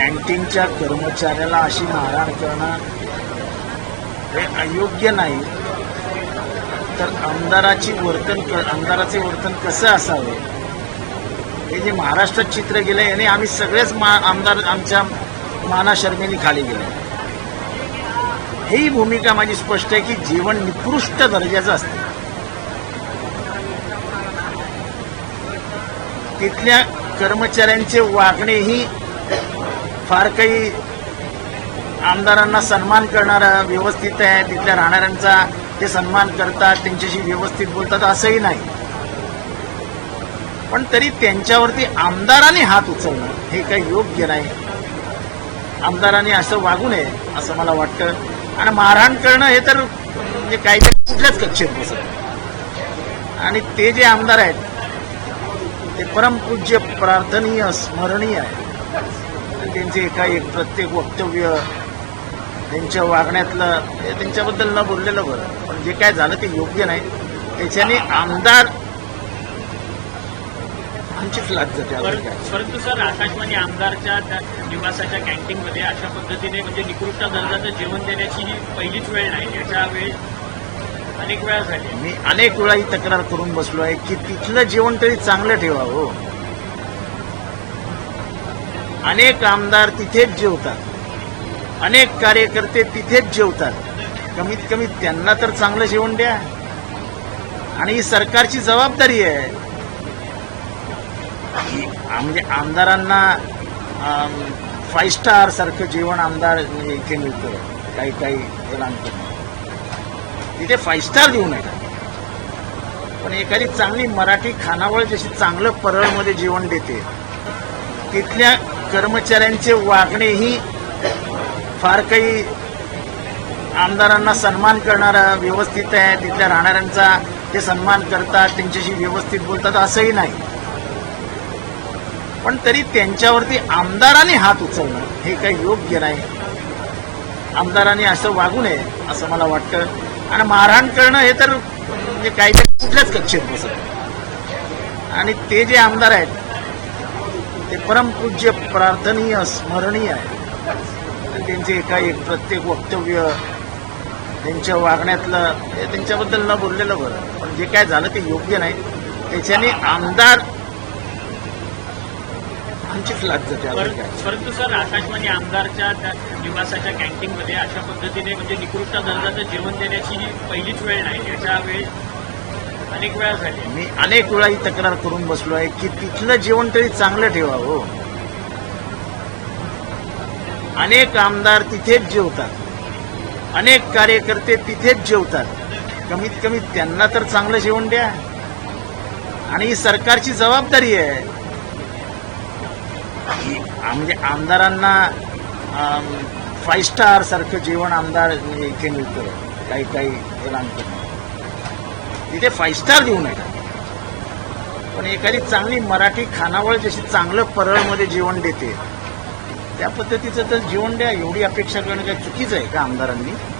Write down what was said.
कॅन्टीनच्या कर्मचाऱ्याला अशी मारहाण करणं हे अयोग्य नाही. तर आमदाराची वर्तन क- आमदाराचे वर्तन कसं असावे? हे जे महाराष्ट्रात चित्र गेलं याने आम्ही सगळेच मा आमदार आमच्या माना शर्मेनी खाली गेले. ही भूमिका माझी स्पष्ट आहे की जीवन निकृष्ट दर्जाचं असतं. तिथल्या कर्मचाऱ्यांचे वागणेही फार काही आमदारांना सन्मान करणारा व्यवस्थित आहे तिथल्या राहणाऱ्यांचा ते सन्मान करतात त्यांच्याशी व्यवस्थित बोलतात असंही नाही. पण तरी त्यांच्यावरती आमदारांनी हात उचलणं हे काही योग्य नाही. आमदारांनी असं वागू नये असं मला वाटतं. आणि मारहाण करणं हे तर म्हणजे काहीतरी कुठल्याच कक्षेत बसत आणि ते जे आमदार आहेत ते परमपूज्य प्रार्थनीय स्मरणीय आहे आणि त्यांचे एका एक प्रत्येक वक्तव्य त्यांच्या वागण्यातलं हे त्यांच्याबद्दल न बोललेलं बरं. पण जे काय झालं ते योग्य नाही. त्याच्याने आमदार आमचीच लाच जाते परंतु सर आकाशवाणी आमदारच्या त्या निवासाच्या कॅन्टीनमध्ये अशा पद्धतीने म्हणजे निकृष्ट दर्जाचं जेवण देण्याची ही पहिलीच वेळ नाही. याच्या वेळी अनेक वेळा झाली. मी अनेक वेळा ही तक्रार करून बसलो आहे की तिथलं जेवण तरी चांगलं ठेवावं हो. अनेक आमदार तिथेच जेवतात. अनेक कार्यकर्ते तिथेच जेवतात. कमीत कमी त्यांना तर चांगलं जेवण द्या. आणि ही सरकारची जबाबदारी आहे. की म्हणजे आमदारांना फाईव्ह स्टार सारखं जेवण आमदार इथे मिळतं. काही काही वेळांकडून तिथे फाईव्ह स्टार देऊ नये पण एखादी चांगली मराठी खानावळ जशी चांगलं परळमध्ये जेवण देते तिथल्या कर्मचाऱ्यांचे वागणेही फार काही आमदारांना सन्मान करणारा व्यवस्थित आहे. तिथल्या राहणाऱ्यांचा ते सन्मान करतात त्यांच्याशी व्यवस्थित बोलतात असंही नाही. पण तरी त्यांच्यावरती आमदारांनी हात उचलणं हे काही योग्य नाही. आमदारांनी असं वागू नये असं मला वाटतं. आणि मारहाण करणं हे तर म्हणजे काहीतरी कुठल्याच कक्षेत बसत आणि ते जे आमदार आहेत ते परमपूज्य प्रार्थनीय स्मरणीय आहे. त्यांचे एका एक प्रत्येक वक्तव्य त्यांच्या वागण्यातलं हे त्यांच्याबद्दल न बोललेलं बरं. पण जे काय झालं ते योग्य नाही. त्याच्याने आमदार आमचीच लाच जाते. परंतु सर आकाशवाणी आमदारच्या त्या निवासाच्या कॅन्टीनमध्ये अशा पद्धतीने म्हणजे निकृष्ट दर्जाचं जेवण देण्याची ही पहिलीच वेळ नाही. याच्या वेळी अनेक वेळा झाली. मी अनेक वेळा ही तक्रार करून बसलो आहे की तिथलं जेवण तरी चांगलं ठेवा हो. अनेक आमदार तिथेच जेवतात. अनेक कार्यकर्ते तिथेच जेवतात. कमीत कमी त्यांना तर चांगलं जेवण द्या. आणि ही सरकारची जबाबदारी आहे. म्हणजे आमदारांना फाईव्ह स्टार सारखं जेवण आमदार इथे मिळतं. काही काही वेळांकडून तिथे फाईव्ह स्टार देऊ नका पण एखादी चांगली मराठी खानावळ जशी चांगलं परळमध्ये जेवण देते त्या पद्धतीचं तर जेवण द्या एवढी अपेक्षा करणं काय चुकीचं आहे का आमदारांनी?